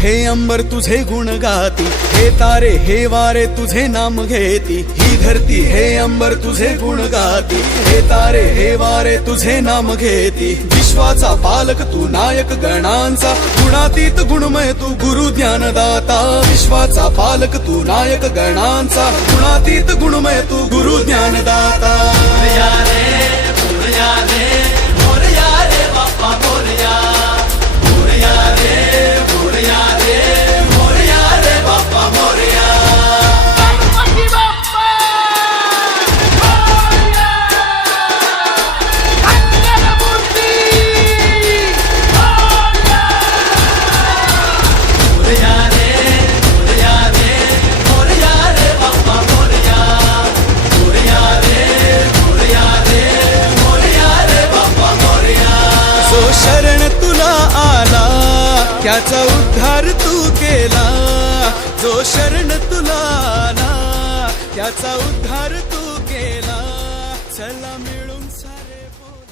हे अंबर तुझे गुण गाती, हे तारे हे वारे तुझे नाम घेती। ही धरती हे अंबर तुझे गुण गाती, हे तारे हे वारे तुझे नाम घेती। विश्वाचा पालक तू नायक गणांचा, गुणातीत गुणमय तू गुरु ज्ञानदाता। विश्वाचा पालक तू नायक गणांचा, गुणातीत गुणमय तू गुरु ज्ञानदाता। मोरया रे मोरया रे मोरया रे बाप्पा मोरया, मोरया रे मोरया रे मोरया रे बाप्पा मोरया। गणपती बाप्पा मोरया, मंगलमूर्ती मोरया। मोरया रे मोरया रे मोरया रे बाप्पा मोरया, मोरया रे मोरया रे मोरया रे बाप्पा मोरया। जो शरण तुला आला त्याचा उद्धार तू केला, जो शरण तुला आला त्याचा उद्धार